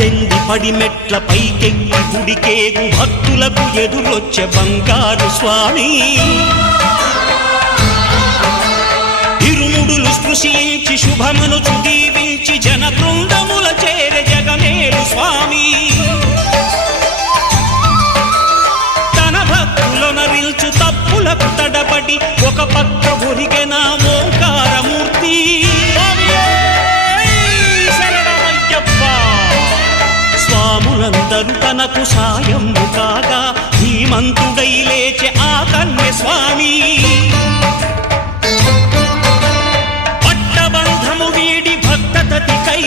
పద్దెనిమిది పడిమెట్ల పైకెక్కి గుడికేగు భక్తులకు ఎదురొచ్చే బంగారు స్వామి ఇరుముడులు స్పృశించి శుభమనుచు దీవించి జన బృందముల చేరే జగమేలు స్వామి తన భక్తులనరిల్చు తప్పులకు తడబడి ఒక పక్క ఒరిగెన ఓంకారమూర్తి స్వాములందరూ తనకు సాయము కాగా ధీమంతుడై లేచే ఆ కన్య స్వామి పట్టబంధము వీడి భక్తతతికై